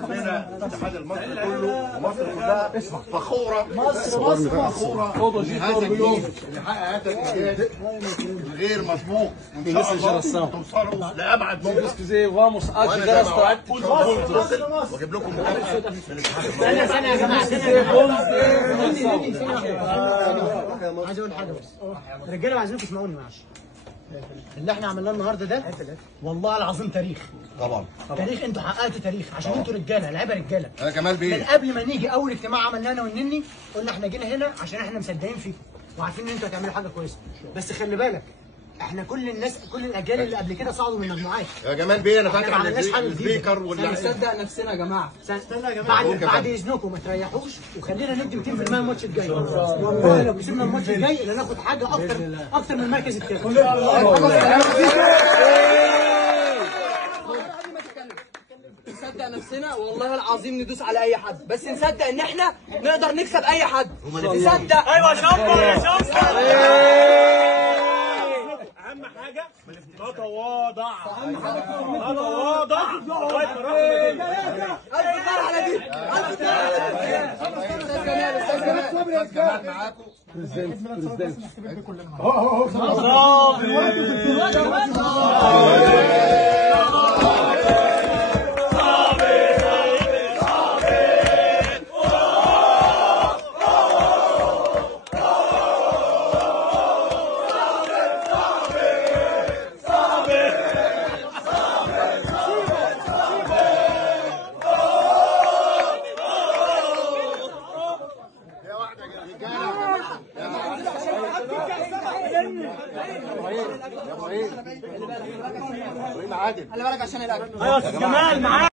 عندنا الاتحاد المصري كله ومصر كلها فخوره فخوره بهذا الجيل اللي حقق هذا الانجاز الغير مسبوق، وان شاء الله توصلوا لابعد ممكن. واجيب لكم ثانية يا جماعة، عايز اقول حاجة بس. رجالة عايزينكم تسمعوني معلش. اللي احنا عملناه النهارده ده والله العظيم تاريخ. طبعا تاريخ، انتوا حققتوا تاريخ عشان انتوا رجاله، لعيبه رجاله. انا كمال بيه من قبل ما نيجي اول اجتماع عملناه انا والنني قلنا احنا جينا هنا عشان احنا مصدقين فيكم وعارفين ان انتوا هتعملوا حاجه كويسه، بس خلي بالك احنا كل الناس كل الاجيال اللي قبل كده صعدوا من مجموعات. يا جمال بيه انا فاكر على السبيكر نصدق نفسنا يا جماعه. بعد اذنكم ما تريحوش وخلينا ندي 200% الماتش الجاي. والله لو كسبنا الماتش الجاي اللي هناخد حاجه اكتر من المركز الثاني. نصدق نفسنا والله العظيم ندوس على اي حد، بس نصدق ان احنا نقدر نكسب اي حد. نصدق. ايوه شمبر يا شمبر. اهم حاجه نتواضع. الف خير على دي. الف خير على دي. استاذ جمال معاكم. خلي بالك عشان الاكل. ايوه يا استاذ جمال معاك.